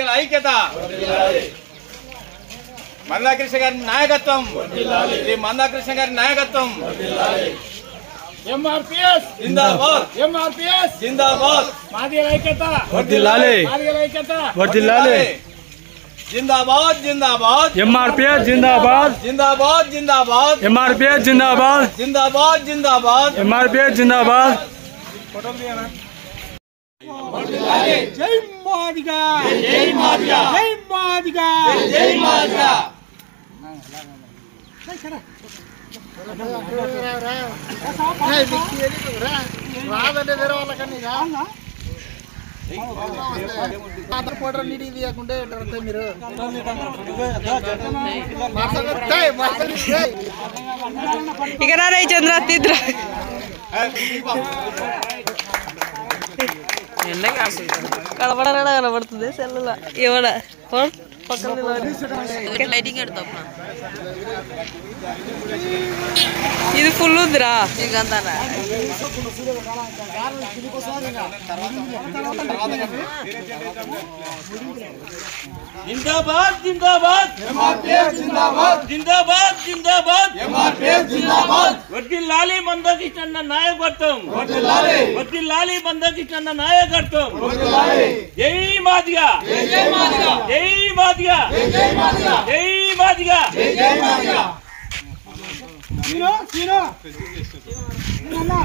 మాదిగల ఐక్యత మందాకృష్ణ గారి నాయకత్వం శ్రీ మందాకృష్ణ గారి నాయకత్వం ఎంఆర్పిఎస్ జిందాబాద్ ఎంఆర్పిఎస్ జిందాబాద్ మాదిగల ఐక్యత వర్ధిల్లాలి మాదిగల ఐక్యత వర్ధిల్లాలి जिंदाबाद जिंदाबाद ఎంఆర్పిఎస్ జిందాబాద్ जिंदाबाद जिंदाबाद ఎంఆర్పిఎస్ జిందాబాద్ जिंदाबाद जिंदाबाद ఎంఆర్పిఎస్ జిందాబాద్ జై మాదిగ जय मादिगा జై మాదిగ जय मादिगा రాదంటే వేరే వాళ్ళకన్నా ఫోటో నీటి తీయకుంటే మీరు ఇక రాయి చంద్ర తీద్ర కనపడరా కనపడుతుంది సెల్లులా ఎవడ ఇది ఫుల్ ఉందిరా जिंदाबाद जिंदाबाद एमआरपीएस जिंदाबाद जिंदाबाद जिंदाबाद एमआरपीएस जिंदाबाद वर्धिल्लाली मंदाकृष्ण नायकत्వం वर्धिल्लाली मंदाकृष्ण नायकत्వం जय मादिगा जय मादिगा जय मादिगा जय मादिगा जय मादिगा जय मादिगा सीनो सीनो सीनो